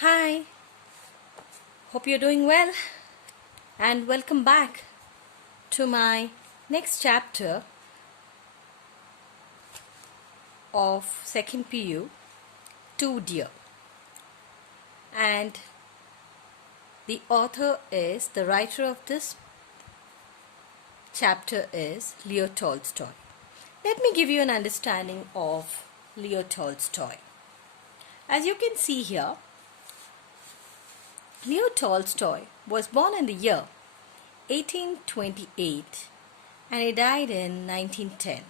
Hi, hope you're doing well, and welcome back to my next chapter of second PU, Too Dear. And the writer of this chapter is Leo Tolstoy. Let me give you an understanding of Leo Tolstoy. As you can see here, Leo Tolstoy was born in the year 1828 and he died in 1910.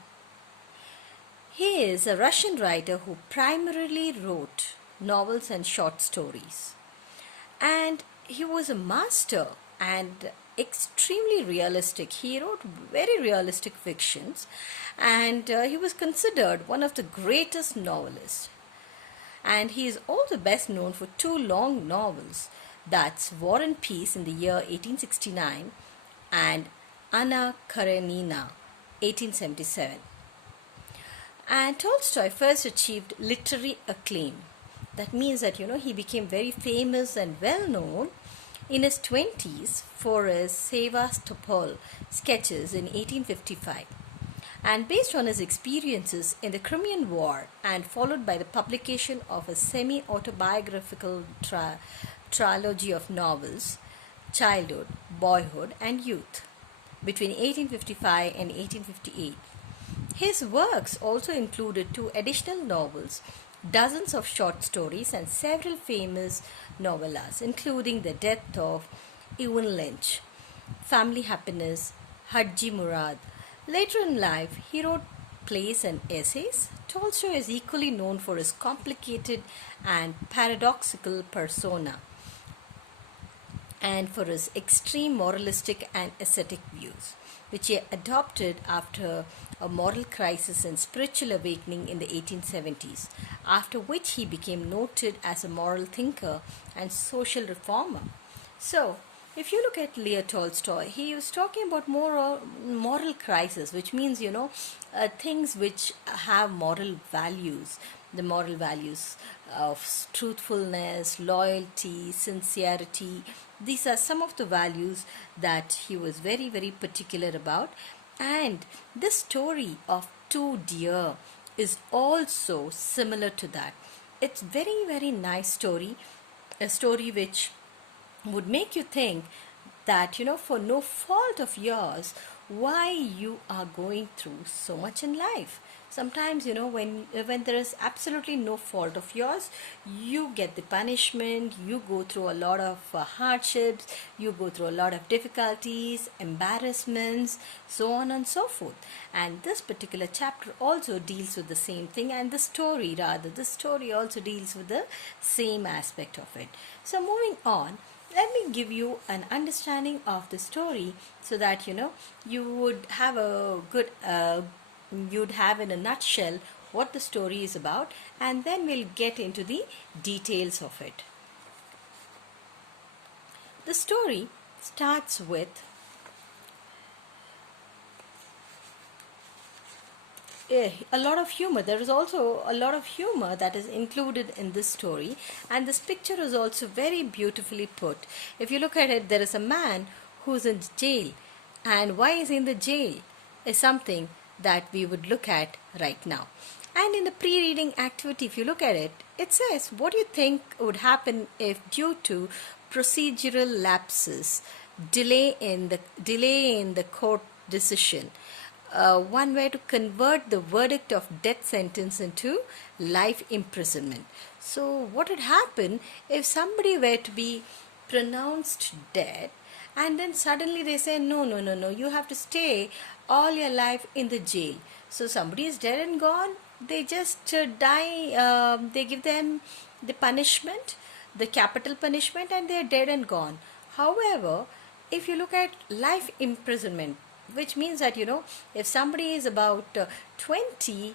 He is a Russian writer who primarily wrote novels and short stories. And he was a master and extremely realistic. He wrote very realistic fictions and he was considered one of the greatest novelists. And he is also best known for two long novels, that's War and Peace in the year 1869 and Anna Karenina 1877. And Tolstoy first achieved literary acclaim. That means that he became very famous and well known in his 20s for his Sevastopol sketches in 1855. And based on his experiences in the Crimean War and followed by the publication of a semi-autobiographical trilogy of novels, Childhood, Boyhood and Youth, between 1855 and 1858. His works also included two additional novels, dozens of short stories and several famous novellas, including The Death of Ewan Lynch, Family Happiness, Haji Murad. Later in life, he wrote plays and essays. Tolstoy is equally known for his complicated and paradoxical persona and for his extreme moralistic and ascetic views, which he adopted after a moral crisis and spiritual awakening in the 1870s, after which he became noted as a moral thinker and social reformer. So, if you look at Leo Tolstoy, he was talking about moral crisis, which means, things which have moral values, the moral values of truthfulness, loyalty, sincerity. These are some of the values that he was very, very particular about. And this story of Too Dear is also similar to that. It's very, very nice story, a story which would make you think that, for no fault of yours, why you are going through so much in life. Sometimes, when there is absolutely no fault of yours, you get the punishment, you go through a lot of hardships, you go through a lot of difficulties, embarrassments, so on and so forth. And this particular chapter also deals with the same thing, and the story also deals with the same aspect of it. So moving on, let me give you an understanding of the story so that you would have a good you'd have in a nutshell what the story is about, and then we'll get into the details of it. The story starts with a lot of humor. There is also a lot of humor that is included in this story, and this picture is also very beautifully put. If you look at it, there is a man who's in jail, and why is he in the jail is something that we would look at right now. And in the pre-reading activity, if you look at it, it says, what do you think would happen if, due to procedural lapses, delay in the court decision, one were to convert the verdict of death sentence into life imprisonment? So what would happen if somebody were to be pronounced dead and then suddenly they say, no, you have to stay all your life in the jail. So somebody is dead and gone, they just die, they give them the punishment, the capital punishment, and they are dead and gone. However, if you look at life imprisonment, which means that if somebody is about 20,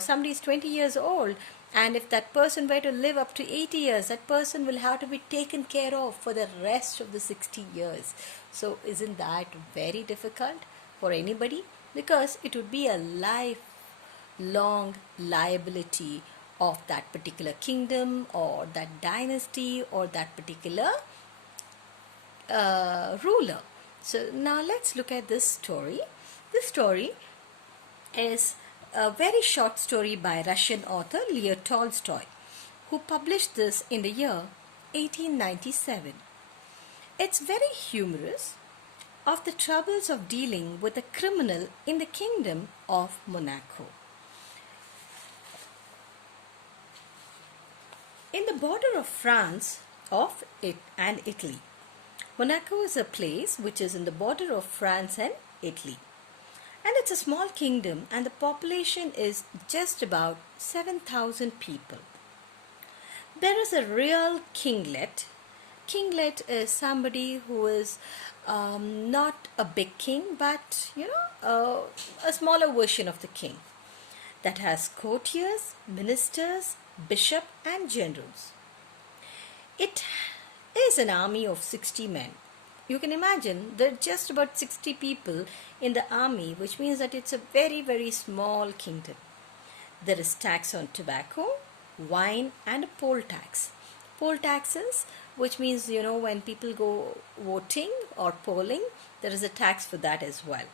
somebody is 20 years old, and if that person were to live up to 80 years, that person will have to be taken care of for the rest of the 60 years. So isn't that very difficult for anybody? Because it would be a lifelong liability of that particular kingdom or that dynasty or that particular ruler. So now let's look at this story. This story is a very short story by Russian author Leo Tolstoy, who published this in the year 1897. It's very humorous of the troubles of dealing with a criminal in the kingdom of Monaco. In the border of France and Italy, Monaco is a place which is in the border of France and Italy. And it's a small kingdom and the population is just about 7,000 people. There is a real kinglet. Kinglet is somebody who is not a big king, but a smaller version of the king that has courtiers, ministers, bishop and generals. It is an army of 60 men. You can imagine there are just about 60 people in the army, which means that it's a very, very small kingdom. There is tax on tobacco, wine and a poll tax. Poll taxes, which means, when people go voting or polling, there is a tax for that as well.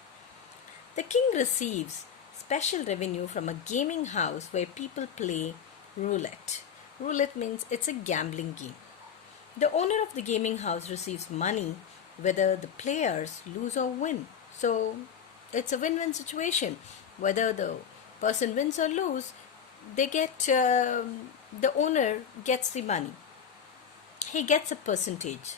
The king receives special revenue from a gaming house where people play roulette. Roulette means it's a gambling game. The owner of the gaming house receives money whether the players lose or win. So it's a win-win situation. Whether the person wins or lose, the owner gets the money. He gets a percentage.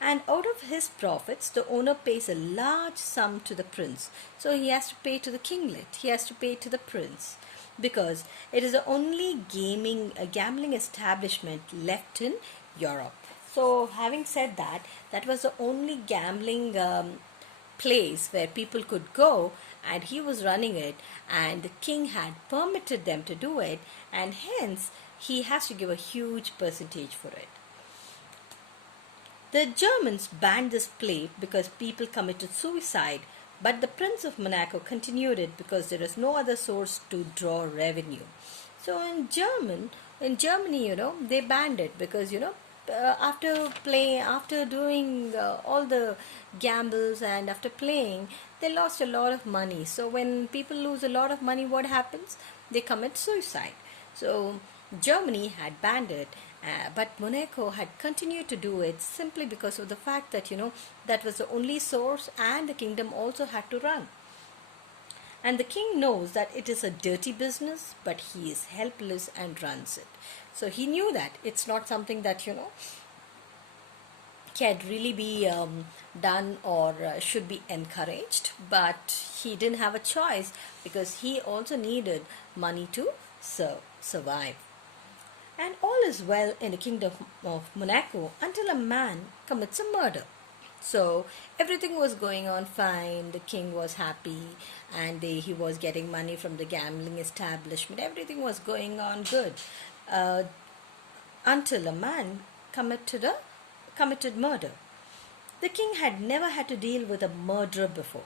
And out of his profits, the owner pays a large sum to the prince. So he has to pay to the kinglet. He has to pay to the prince. Because it is the only gambling establishment left in Europe. So having said that, that was the only gambling place where people could go, and he was running it, and the king had permitted them to do it, and hence he has to give a huge percentage for it. The Germans banned this play because people committed suicide, but the Prince of Monaco continued it because there is no other source to draw revenue. So in Germany, they banned it because, after doing all the gambles and after playing, they lost a lot of money. So when people lose a lot of money, what happens? They commit suicide. So Germany had banned it, but Monaco had continued to do it simply because of the fact that, that was the only source and the kingdom also had to run. And the king knows that it is a dirty business, but he is helpless and runs it. So he knew that it's not something that, can really be done or should be encouraged. But he didn't have a choice because he also needed money to survive. And all is well in the kingdom of Monaco until a man commits a murder. So everything was going on fine. The king was happy and he was getting money from the gambling establishment. Everything was going on good until a man committed murder. The king had never had to deal with a murderer before.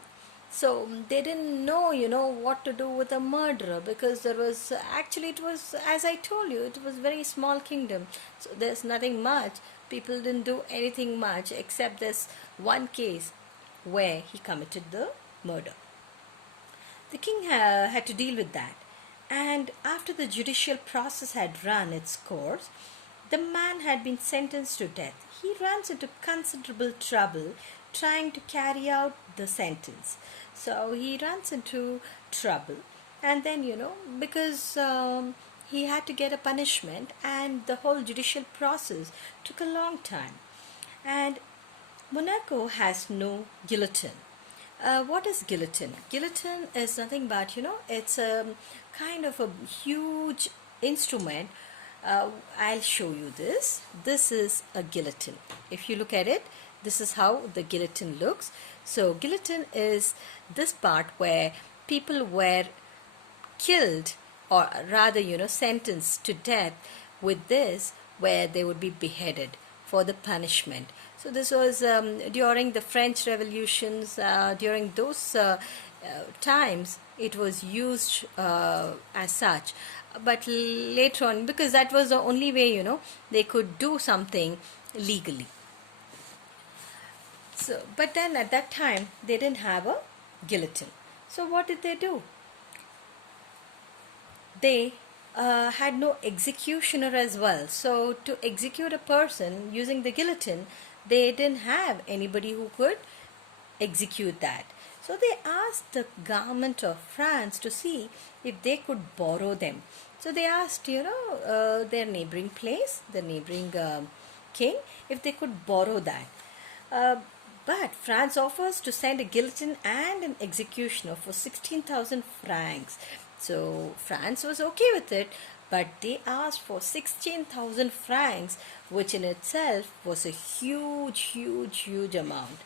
So they didn't know, what to do with a murderer because it was, as I told you, it was a very small kingdom. So there's nothing much. People didn't do anything much except this one case where he committed the murder. The king had to deal with that. And after the judicial process had run its course, the man had been sentenced to death. He runs into considerable trouble trying to carry out the sentence. So he runs into trouble, and then because he had to get a punishment, and the whole judicial process took a long time. And Monaco has no guillotine. What is guillotine? Guillotine is nothing but it's a kind of a huge instrument. I'll show you this. This is a guillotine. If you look at it, this is how the guillotine looks. So guillotine is this part where people were killed, or rather sentenced to death with this, where they would be beheaded for the punishment. So this was during the French revolutions. During those times, it was used as such. But later on, because that was the only way, they could do something legally. So, but then at that time, they didn't have a guillotine. So what did they do? They had no executioner as well. So to execute a person using the guillotine, they didn't have anybody who could execute that. So they asked the government of France to see if they could borrow them. So they asked, their neighboring place, the neighboring king, if they could borrow that. Uh, but France offers to send a guillotine and an executioner for 16,000 francs. So France was okay with it, but they asked for 16,000 francs, which in itself was a huge, huge, huge amount.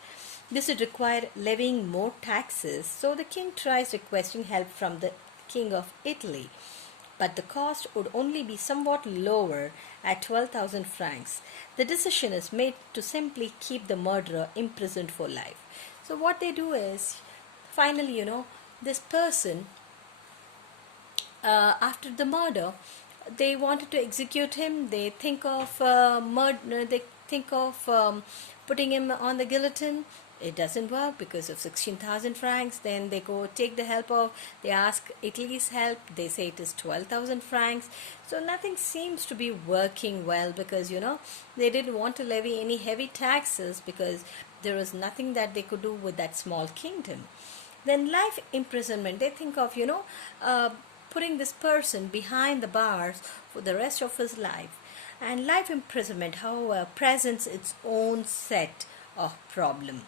This would require levying more taxes, so the king tries requesting help from the king of Italy. But the cost would only be somewhat lower at 12,000 francs. The decision is made to simply keep the murderer imprisoned for life. So what they do is, finally, this person, after the murder, they wanted to execute him. They think of murder. They think of putting him on the guillotine. It doesn't work because of 16,000 francs. Then they go take the help of, they ask Italy's help. They say it is 12,000 francs. So nothing seems to be working well because, they didn't want to levy any heavy taxes because there was nothing that they could do with that small kingdom. Then life imprisonment. They think of, putting this person behind the bars for the rest of his life. And life imprisonment, however, presents its own set of problem.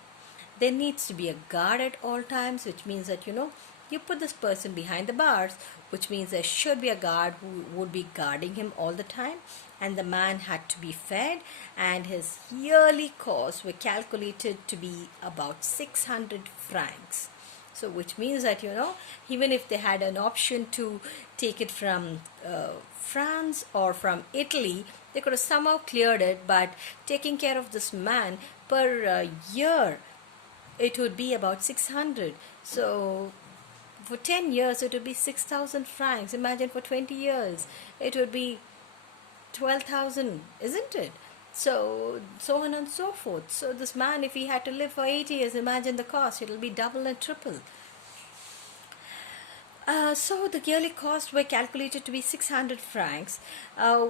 There needs to be a guard at all times, which means that, you put this person behind the bars, which means there should be a guard who would be guarding him all the time. And the man had to be fed, and his yearly costs were calculated to be about 600 francs. So which means that, even if they had an option to take it from France or from Italy, they could have somehow cleared it. But taking care of this man per year, it would be about 600. So for 10 years, it would be 6,000 francs. Imagine for 20 years, it would be 12,000, isn't it? So on and so forth. So this man, if he had to live for 80 years, imagine the cost. It will be double and triple. So the yearly cost were calculated to be 600 francs,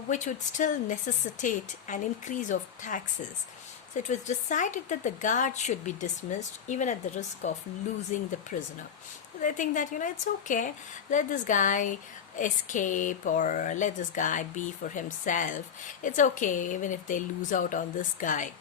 which would still necessitate an increase of taxes. So it was decided that the guard should be dismissed even at the risk of losing the prisoner. So they think that, it's okay, let this guy escape or let this guy be for himself. It's okay even if they lose out on this guy.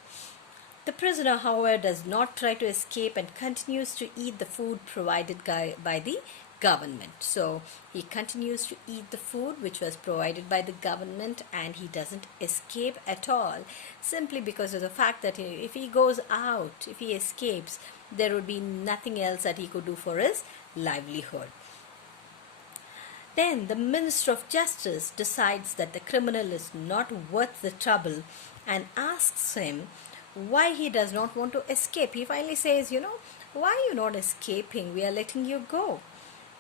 The prisoner, however, does not try to escape and continues to eat the food provided by the government. So he continues to eat the food which was provided by the government, and he doesn't escape at all, simply because of the fact that if he goes out, if he escapes, there would be nothing else that he could do for his livelihood. Then the Minister of Justice decides that the criminal is not worth the trouble and asks him why he does not want to escape. He finally says, why are you not escaping? We are letting you go.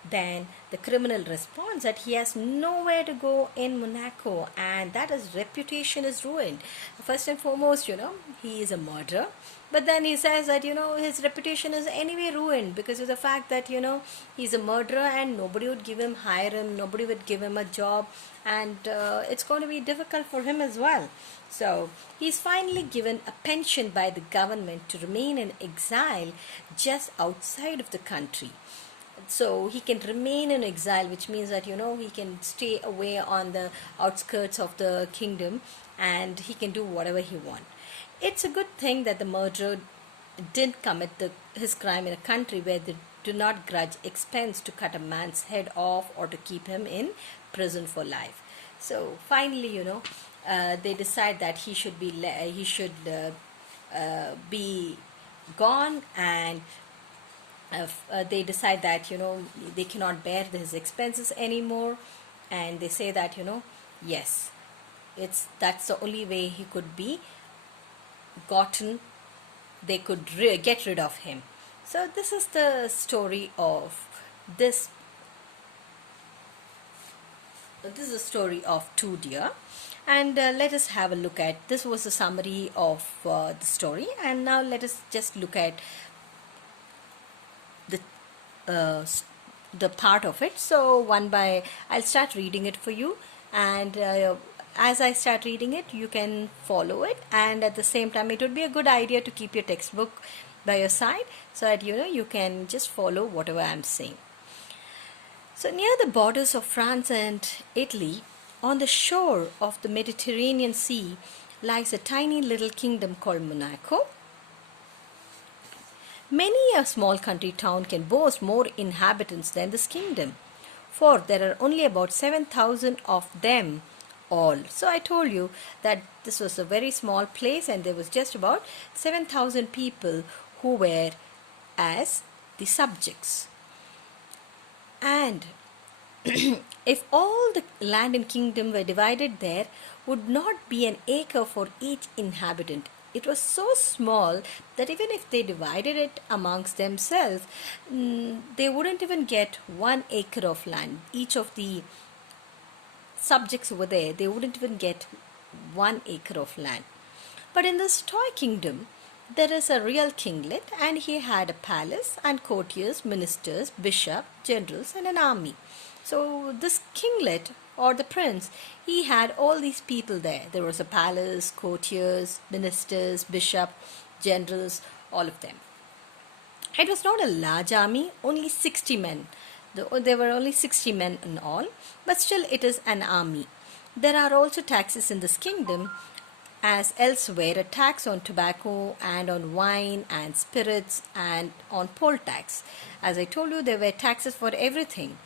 Then the criminal responds that he has nowhere to go in Monaco and that his reputation is ruined. First and foremost, he is a murderer. But then he says that, his reputation is anyway ruined because of the fact that, he's a murderer and nobody would hire him, nobody would give him a job, and it's going to be difficult for him as well. So he's finally given a pension by the government to remain in exile just outside of the country. So he can remain in exile, which means that, he can stay away on the outskirts of the kingdom and he can do whatever he wants. It's a good thing that the murderer didn't commit his crime in a country where they do not grudge expense to cut a man's head off or to keep him in prison for life. So finally, they decide that he should be gone, and they decide that they cannot bear his expenses anymore, and they say that yes, that's the only way he could be gotten. They could get rid of him. So this is the story of this This is a story of two deer, and let us have a look at. This was a summary of the story, and now let us just look at the uh, s- the part of it. So one by, I'll start reading it for you, and as I start reading it, you can follow it, and at the same time, it would be a good idea to keep your textbook by your side so that you can just follow whatever I'm saying. So, near the borders of France and Italy, on the shore of the Mediterranean Sea, lies a tiny little kingdom called Monaco. Many a small country town can boast more inhabitants than this kingdom, for there are only about 7,000 of them all. So, I told you that this was a very small place and there was just about 7,000 people who were as the subjects. And if all the land and kingdom were divided, there would not be an acre for each inhabitant. It was so small that even if they divided it amongst themselves, they wouldn't even get 1 acre of land. Each of the subjects over there, they wouldn't even get 1 acre of land. But in this toy kingdom, there is a real kinglet, and he had a palace and courtiers, ministers, bishop, generals, and an army. So this kinglet or the prince, he had all these people there. There was a palace, courtiers, ministers, bishop, generals, all of them. It was not a large army, only 60 men. There were only 60 men in all, but still it is an army. There are also taxes in this kingdom, as elsewhere, a tax on tobacco and on wine and spirits and on poll tax. As I told you, there were taxes for everything.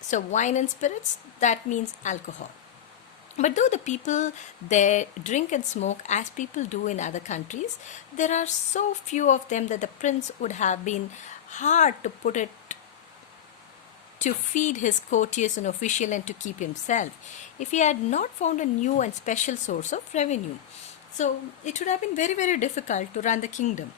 So, wine and spirits, that means alcohol. But though the people there drink and smoke as people do in other countries, there are so few of them that the prince would have been hard to put it to feed his courtiers and official and to keep himself if he had not found a new and special source of revenue. So it would have been very, very difficult to run the kingdom.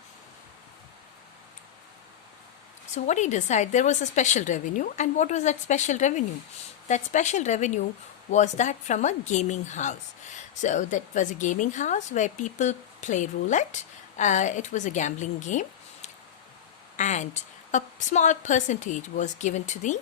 So what he decided, there was a special revenue. And what was that special revenue? That special revenue was that from a gaming house. So that was a gaming house where people play roulette. It was a gambling game, and a small percentage was given to the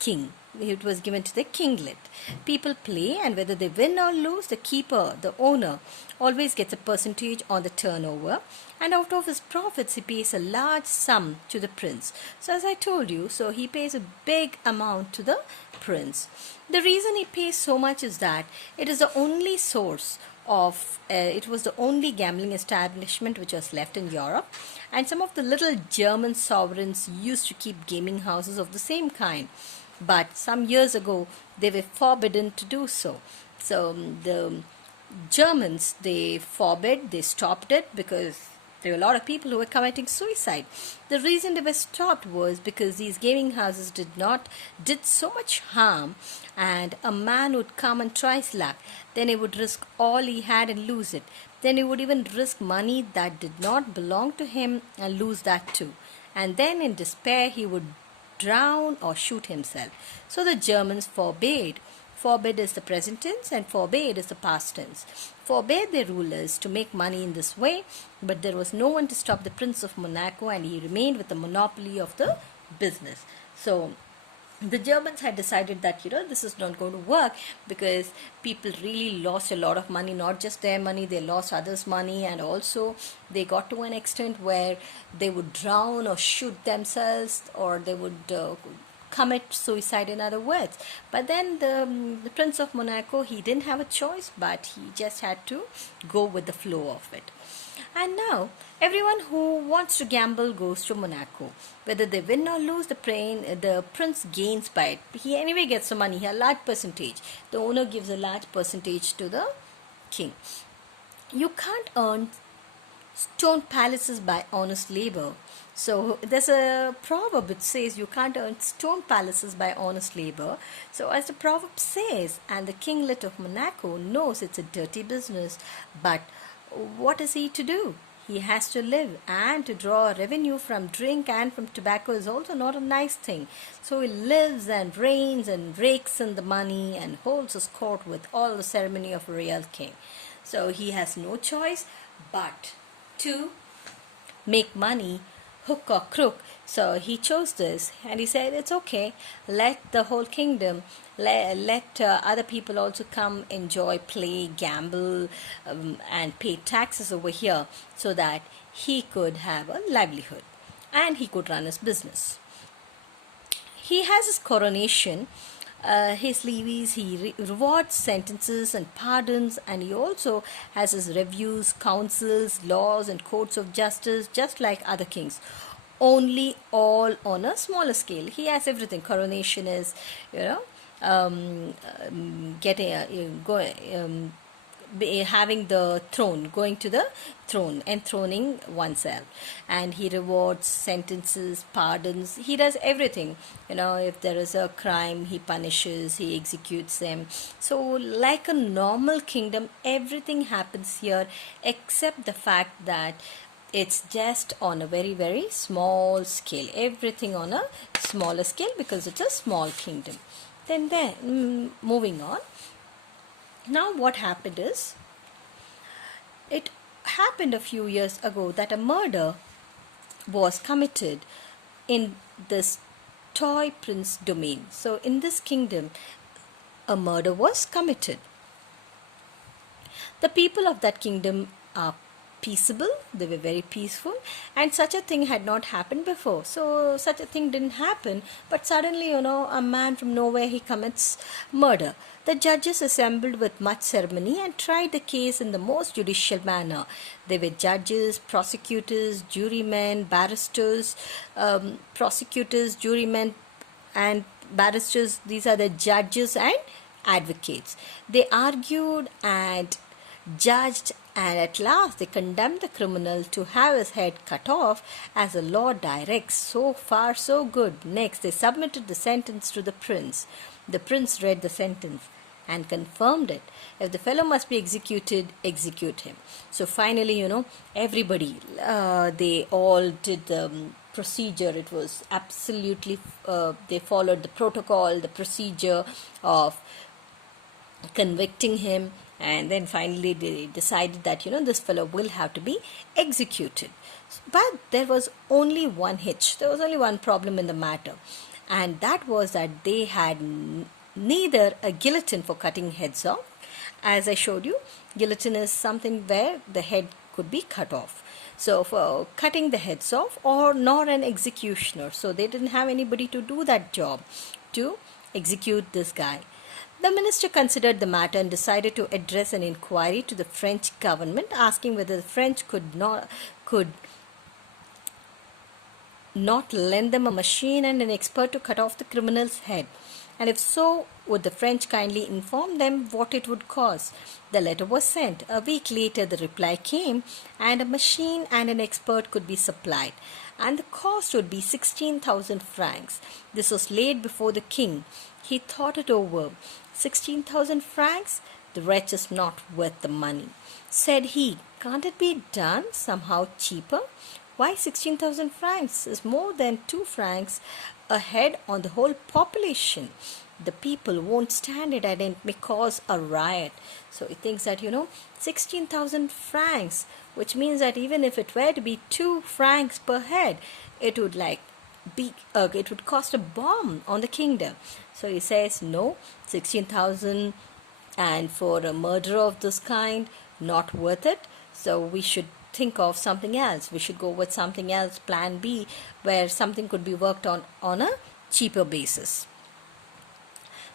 king. It was given to the kinglet. People play, and whether they win or lose, the keeper, the owner, always gets a percentage on the turnover, and out of his profits he pays a large sum to the prince. So as I told you, so he pays a big amount to the prince. The reason he pays so much is that it is the only source of it was the only gambling establishment which was left in Europe, and some of the little German sovereigns used to keep gaming houses of the same kind, but some years ago they were forbidden to do so. So the Germans, they forbid, they stopped it because there were a lot of people who were committing suicide. The reason they were stopped was because these gaming houses did so much harm, and a man would come and try his luck. Then he would risk all he had and lose it. Then he would even risk money that did not belong to him and lose that too. And then in despair he would drown or shoot himself. So the Germans forbade. Forbid is the present tense and forbade is the past tense. Forbade their rulers to make money in this way, but there was no one to stop the Prince of Monaco, and he remained with the monopoly of the business. So the Germans had decided that this is not going to work, because people really lost a lot of money, not just their money, they lost others' money, and also they got to an extent where they would drown or shoot themselves, or they would commit suicide, in other words. But then the Prince of Monaco, he didn't have a choice, but he just had to go with the flow of it. And now everyone who wants to gamble goes to Monaco. Whether they win or lose, the prince gains by it. He anyway gets the money, a large percentage. The owner gives a large percentage to the king. You can't earn stone palaces by honest labor. So there's a proverb which says you can't earn stone palaces by honest labor. So as the proverb says, and the kinglet of Monaco knows it's a dirty business, but what is he to do? He has to live, and to draw revenue from drink and from tobacco is also not a nice thing. So he lives and reigns and rakes in the money and holds his court with all the ceremony of a real king. So he has no choice but to make money, hook or crook. So he chose this, and he said, it's okay, let the whole kingdom, let other people also come, enjoy, play, gamble, and pay taxes over here, so that he could have a livelihood and he could run his business. He has his coronation, his levees, he rewards, sentences and pardons, and he also has his reviews, councils, laws and courts of justice, just like other kings, only all on a smaller scale. He has everything. Coronation is, getting having the throne, going to the throne, enthroning oneself, and he rewards, sentences, pardons. He does everything. If there is a crime, he punishes, he executes them. So like a normal kingdom, everything happens here, except the fact that it's just on a very, very small scale. Everything on a smaller scale, because it's a small kingdom. Then moving on. Now what happened is, it happened a few years ago that a murder was committed in this toy prince domain. So in this kingdom, a murder was committed. The people of that kingdom are peaceable, they were very peaceful, and such a thing had not happened before. So such a thing didn't happen, but suddenly, a man from nowhere, he commits murder. The judges assembled with much ceremony and tried the case in the most judicial manner. They were judges, prosecutors, jurymen, barristers, prosecutors, jurymen and barristers. These are the judges and advocates. They argued and judged, and at last they condemned the criminal to have his head cut off as the law directs. So far so good. Next they submitted the sentence to the prince. The prince read the sentence and confirmed it. If the fellow must be executed, execute him. So finally, everybody, they all did the procedure. It was absolutely, they followed the protocol, the procedure of convicting him, and then finally they decided that this fellow will have to be executed. But there was only one hitch. There was only one problem in the matter, and that was that they had neither a guillotine for cutting heads off. As I showed you, guillotine is something where the head could be cut off. So for cutting the heads off, or nor an executioner. So they didn't have anybody to do that job, to execute this guy. The minister considered the matter and decided to address an inquiry to the French government, asking whether the French could not lend them a machine and an expert to cut off the criminal's head, and if so, would the French kindly inform them what it would cost. The letter was sent. A week later the reply came, and a machine and an expert could be supplied, and the cost would be 16,000 francs. This was laid before the king. He thought it over. 16,000 francs? The wretch is not worth the money. Said he, can't it be done somehow cheaper? Why 16,000 francs is more than 2 francs a head on the whole population. The people won't stand it, and it may cause a riot. So he thinks that 16,000 francs, which means that even if it were to be 2 francs per head, it would it would cost a bomb on the kingdom. So he says no, 16,000, and for a murder of this kind, not worth it. So we should think of something else. We should go with something else, plan B, where something could be worked on a cheaper basis.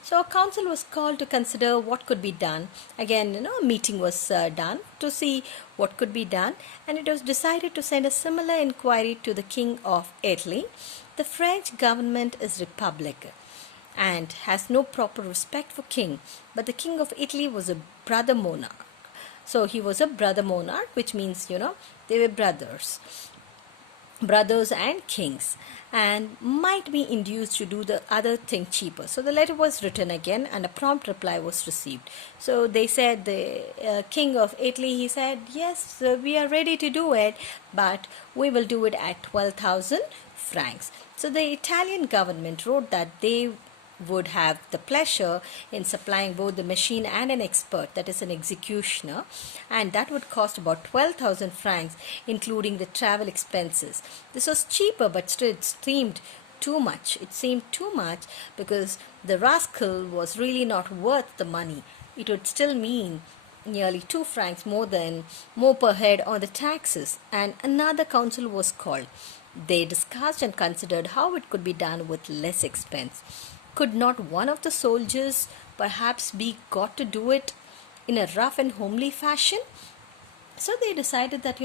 So a council was called to consider what could be done. Again, a meeting was done to see what could be done, and it was decided to send a similar inquiry to the King of Italy. The French government is republic and has no proper respect for king, but the King of Italy was a brother monarch. So he was a brother monarch, which means, they were brothers. brothers and kings, and might be induced to do the other thing cheaper. So the letter was written again and a prompt reply was received. So they said, the king of Italy, he said, yes, we are ready to do it, but we will do it at 12,000 francs. So the Italian government wrote that they would have the pleasure in supplying both the machine and an expert, that is an executioner, and that would cost about 12,000 francs, including the travel expenses. This was cheaper, but still it seemed too much. It seemed too much because the rascal was really not worth the money. It would still mean nearly 2 francs more per head on the taxes, and another council was called. They discussed and considered how it could be done with less expense. Could not one of the soldiers perhaps be got to do it in a rough and homely fashion? So they decided that,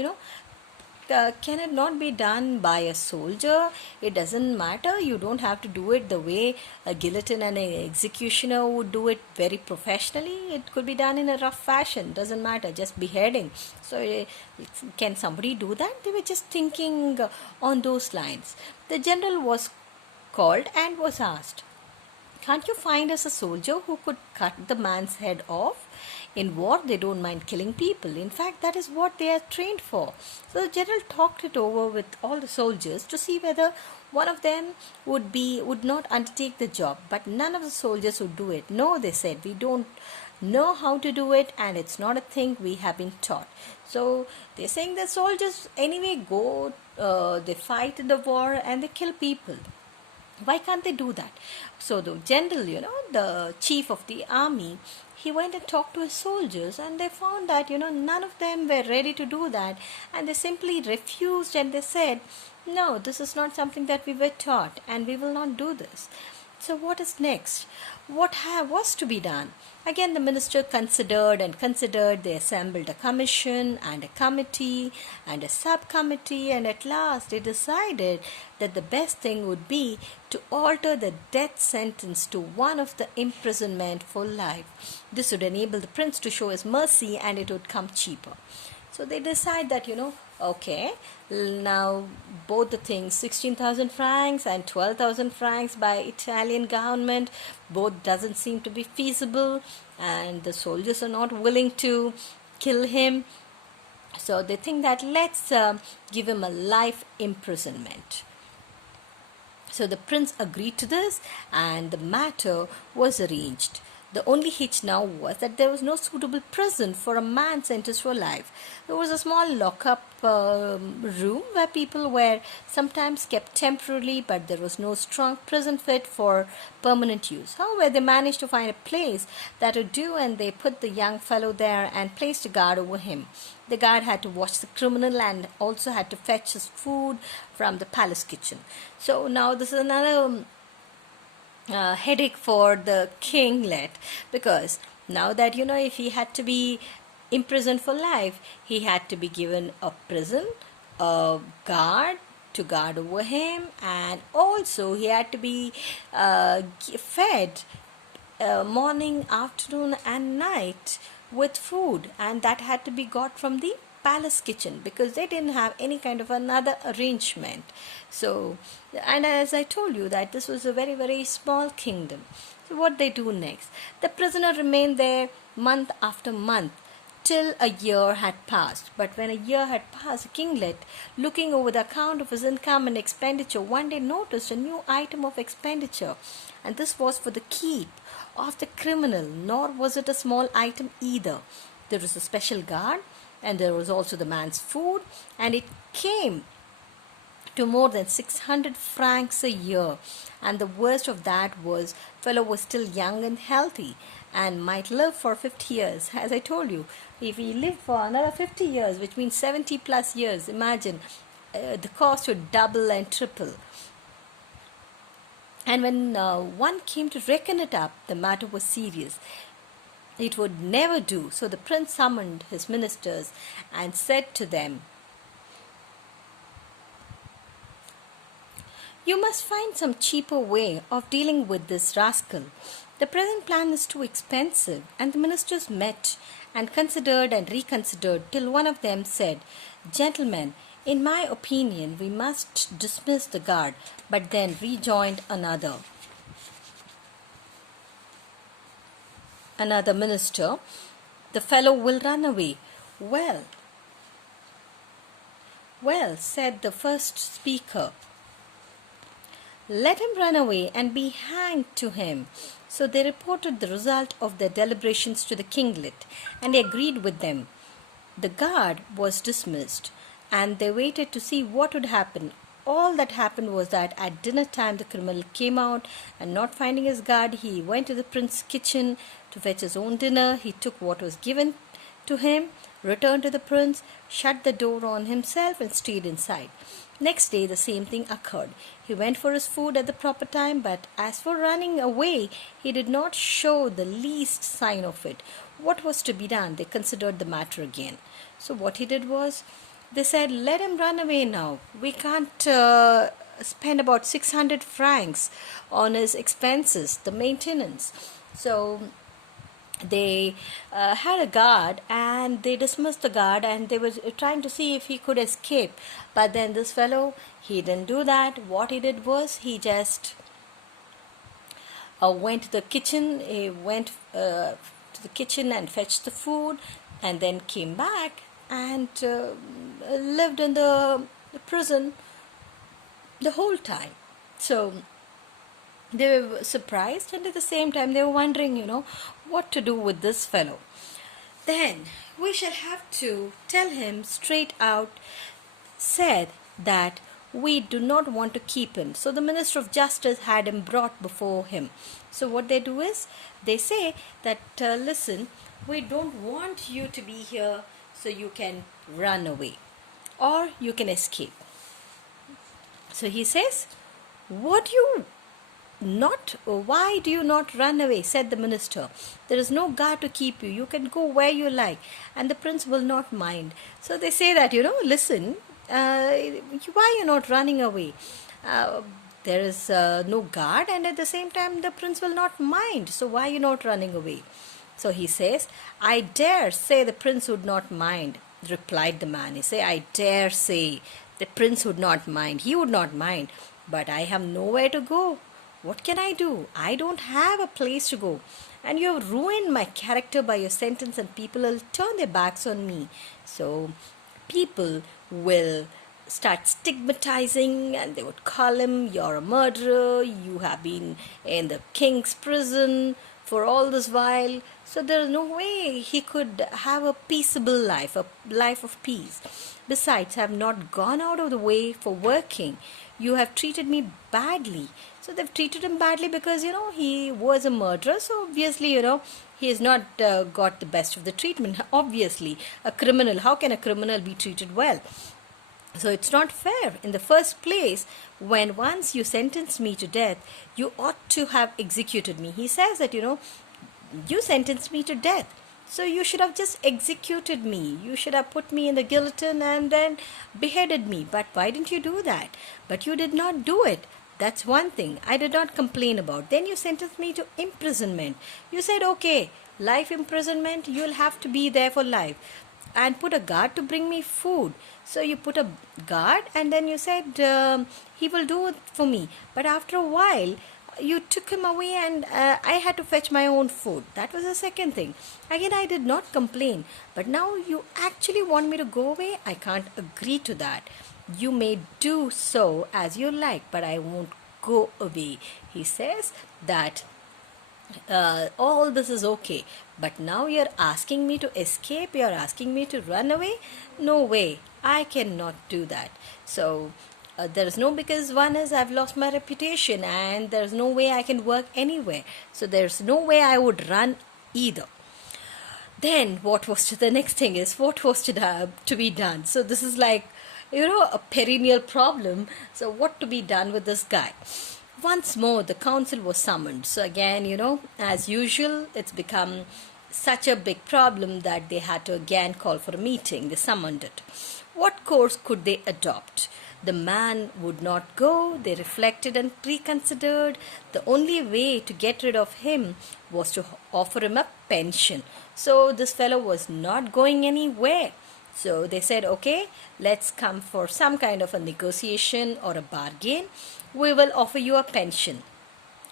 can it not be done by a soldier? It doesn't matter. You don't have to do it the way a guillotine and an executioner would do it very professionally. It could be done in a rough fashion. Doesn't matter. Just beheading. So can somebody do that? They were just thinking on those lines. The general was called and was asked, can't you find us a soldier who could cut the man's head off? In war, they don't mind killing people. In fact, that is what they are trained for. So the general talked it over with all the soldiers to see whether one of them would not undertake the job. But none of the soldiers would do it. No, they said, we don't know how to do it, and it's not a thing we have been taught. So they're saying the soldiers anyway go, they fight in the war and they kill people. Why can't they do that? So the general, the chief of the army, he went and talked to his soldiers, and they found that, none of them were ready to do that, and they simply refused, and they said, no, this is not something that we were taught, and we will not do this. So what is next? What was to be done? Again, the minister considered and considered. They assembled a commission and a committee and a subcommittee, and at last they decided that the best thing would be to alter the death sentence to one of the imprisonment for life. This would enable the prince to show his mercy, and it would come cheaper. So they decide that, okay, now both the things, 16,000 francs and 12,000 francs by Italian government, both doesn't seem to be feasible, and the soldiers are not willing to kill him. So they think that let's give him a life imprisonment. So the prince agreed to this, and the matter was arranged. The only hitch now was that there was no suitable prison for a man sentenced for life. There was a small lock-up room where people were sometimes kept temporarily, but there was no strong prison fit for permanent use. However, they managed to find a place that would do, and they put the young fellow there and placed a guard over him. The guard had to watch the criminal and also had to fetch his food from the palace kitchen. So now this is another headache for the kinglet, because now that, if he had to be imprisoned for life, he had to be given a prison, a guard to guard over him, and also he had to be fed morning, afternoon and night with food, and that had to be got from the palace kitchen because they didn't have any kind of another arrangement. So, and as I told you that this was a very, very small kingdom. So what they do next? The prisoner remained there month after month till a year had passed. But when a year had passed, the kinglet, looking over the account of his income and expenditure, one day noticed a new item of expenditure, and this was for the keep of the criminal. Nor was it a small item either. There was a special guard, and there was also the man's food, and it came to more than 600 francs a year. And the worst of that was, fellow was still young and healthy and might live for 50 years. As I told you, if he lived for another 50 years, which means 70 plus years, imagine the cost would double and triple. And when one came to reckon it up, the matter was serious. It would never do. So the prince summoned his ministers and said to them, "You must find some cheaper way of dealing with this rascal. The present plan is too expensive." And the ministers met and considered and reconsidered till one of them said, "Gentlemen, In my opinion, we must dismiss the guard, but then rejoin another minister. The fellow will run away. Well, well, said the first speaker. Let him run away and be hanged to him. So they reported the result of their deliberations to the kinglet, and he agreed with them. The guard was dismissed, and they waited to see what would happen. All that happened was that at dinner time the criminal came out, and not finding his guard, he went to the prince's kitchen to fetch his own dinner. He took what was given to him, returned to the prince, shut the door on himself, and stayed inside. Next day the same thing occurred. He went for his food at the proper time, but as for running away, he did not show the least sign of it. What was to be done? They considered the matter again. So what he did was, they said, let him run away now. We can't spend about 600 francs on his expenses, the maintenance. So they had a guard, and they dismissed the guard, and they were trying to see if he could escape. But then this fellow, he didn't do that. What he did was, he just went to the kitchen. He went to the kitchen and fetched the food, and then came back and lived in the prison the whole time. So they were surprised, and at the same time they were wondering, what to do with this fellow. Then we shall have to tell him straight out, said that we do not want to keep him. So the Minister of Justice had him brought before him. So what they do is, they say that, listen, we don't want you to be here, so you can run away or you can escape. So he says, why do you not run away? Said the minister. There is no guard to keep you. You can go where you like, and the prince will not mind. So they say that, listen, why are you not running away? There is no guard, and at the same time the prince will not mind. So why are you not running away? So he says, I dare say the prince would not mind, replied the man. He said, I dare say the prince would not mind. He would not mind. But I have nowhere to go. What can I do? I don't have a place to go. And you have ruined my character by your sentence, and people will turn their backs on me. So people will start stigmatizing, and they would call him, you're a murderer, you have been in the king's prison for all this while. So there is no way he could have a peaceable life, a life of peace. Besides, I have not gone out of the way for working. You have treated me badly. So they've treated him badly because, he was a murderer. So obviously, he has not got the best of the treatment. Obviously, a criminal, how can a criminal be treated well? So it's not fair. In the first place, when once you sentenced me to death, you ought to have executed me. He says that, you sentenced me to death. So you should have just executed me. You should have put me in the guillotine and then beheaded me. But why didn't you do that? But you did not do it. That's one thing I did not complain about. Then you sentenced me to imprisonment. You said, okay, life imprisonment, you'll have to be there for life. And put a guard to bring me food. So you put a guard, and then you said he will do it for me. But after a while, you took him away, and I had to fetch my own food. That was the second thing. Again, I did not complain. But now you actually want me to go away? I can't agree to that. You may do so as you like, but I won't go away. He says that all this is okay, but now you're asking me to escape, you're asking me to run away? No way, I cannot do that. So there is no, because one is I've lost my reputation, and there's no way I can work anywhere. So there's no way I would run either. Then what was the next thing is, what was to be done? So this is like, a perennial problem. So what to be done with this guy? Once more, the council was summoned. So again, as usual, it's become such a big problem that they had to again call for a meeting. They summoned it. What course could they adopt? The man would not go. They reflected and reconsidered. The only way to get rid of him was to offer him a pension. So this fellow was not going anywhere. So they said, okay, let's come for some kind of a negotiation or a bargain. We will offer you a pension.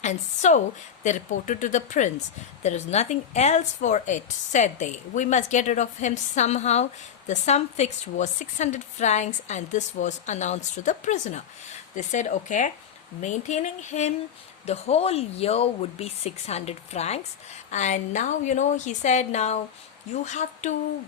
And so they reported to the prince. There is nothing else for it, said they. We must get rid of him somehow. The sum fixed was 600 francs, and this was announced to the prisoner. They said, okay, maintaining him the whole year would be 600 francs. And now, he said, now you have to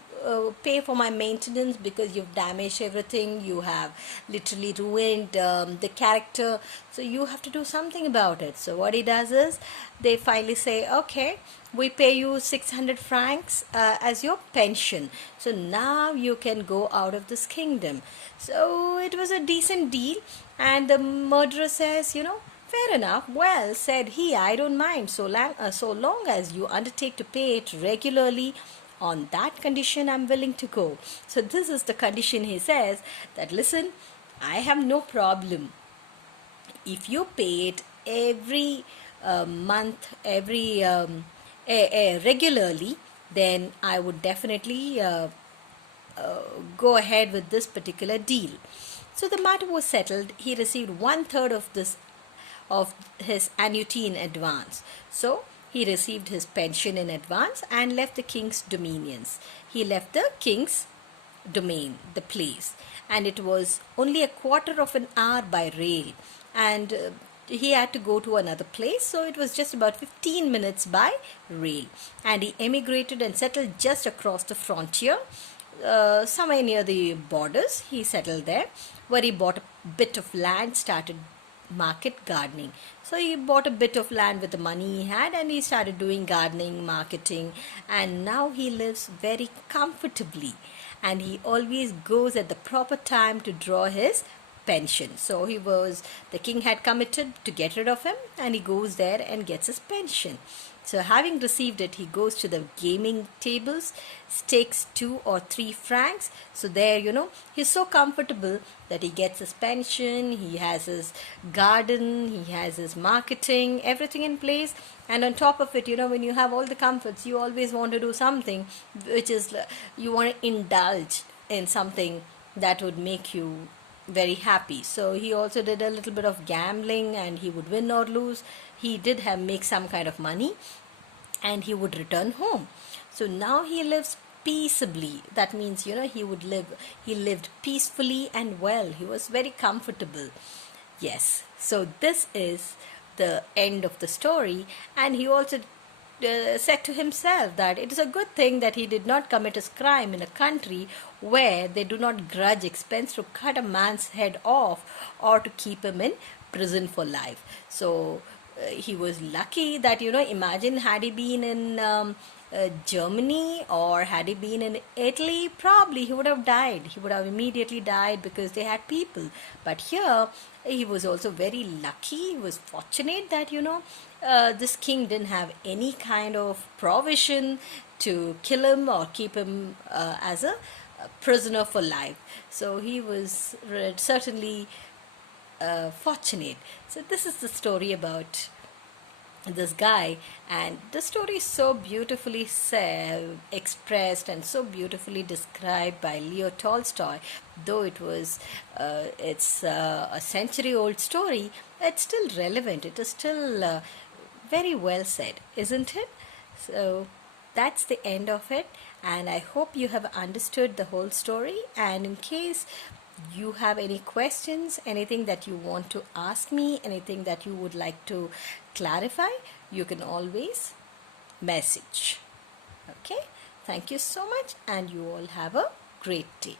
pay for my maintenance because you've damaged everything. You have literally ruined the character. So you have to do something about it. So what he does is, they finally say, okay, we pay you 600 francs as your pension. So now you can go out of this kingdom. So it was a decent deal. And the murderer says, fair enough. Well, said he, I don't mind so long as you undertake to pay it regularly. On that condition, I'm willing to go. So this is the condition. He says that, listen, I have no problem if you pay it every month, regularly, then I would definitely go ahead with this particular deal. So the matter was settled. He received 1/3 of his annuity in advance. So he received his pension in advance and left the king's dominions. He left the king's domain, the place, and it was only a quarter of an hour by rail, and he had to go to another place, so it was just about 15 minutes by rail, and he emigrated and settled just across the frontier, somewhere near the borders. He settled there, where he bought a bit of land, started market gardening. So he bought a bit of land with the money he had, and he started doing gardening, marketing, and now he lives very comfortably, and he always goes at the proper time to draw his pension. So the king had committed to get rid of him, and he goes there and gets his pension. So having received it, he goes to the gaming tables, stakes 2 or 3 francs. So there, he's so comfortable that he gets his pension, he has his garden, he has his marketing, everything in place. And on top of it, when you have all the comforts, you always want to do something, which is, you want to indulge in something that would make you very happy. So he also did a little bit of gambling, and he would win or lose. He did make some kind of money, and he would return home. So now he lives peaceably. That means, he lived peacefully and well. He was very comfortable. Yes. So this is the end of the story. And he also said to himself that it is a good thing that he did not commit his crime in a country where they do not grudge expense to cut a man's head off or to keep him in prison for life. So he was lucky that, imagine, had he been in Germany, or had he been in Italy, probably he would have died. He would have immediately died because they had people. But here, he was also very lucky. He was fortunate that, this king didn't have any kind of provision to kill him or keep him as a prisoner for life. So he was certainly fortunate. So this is the story about this guy, and the story is so beautifully expressed and so beautifully described by Leo Tolstoy. Though it's a century-old story, it's still relevant. It is still very well said, isn't it? So that's the end of it, and I hope you have understood the whole story. And in case you have any questions, anything that you want to ask me, anything that you would like to clarify, you can always message. Okay, thank you so much, and you all have a great day.